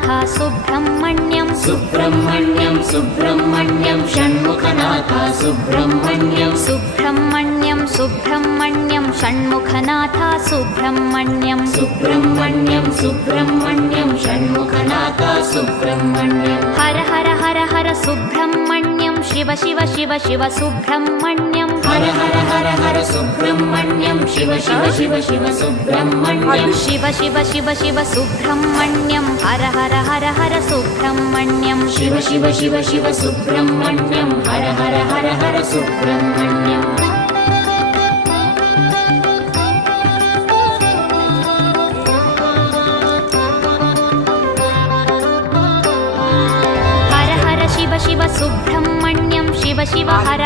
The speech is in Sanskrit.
षण्मुखनाथ सुब्रह्मण्यं सुब्रह्मण्यं सुब्रह्मण्यं षण्मुखनाथ सुब्रह्मण्यं सुब्रह्मण्यं सुब्रह्मण्यं षण्मुखनाथ सुब्रह्मण्यं सुब्रह्मण्यं सुब्रह्मण्यं षण्मुखनाथ सुब्रह्मण्यं हर हर हर हर सुब्रह्मण्यं शिव शिव शिव शिव सुब्रह्मण्यं हर हर हर हर सुब्रह्मण्यं शिव शिव शिव शिव सुब्रह्मण्यं शिव शिव शिव शिव सुब्रह्मण्यं हर हर हर हर सुब्रह्मण्यं शिव शिव शिव शिव सुब्रह्मण्यं हर हर हर हर सुब्रह्मण्यं हर हर शिव शिव सुब्रह्मण्यं शिव शिव हर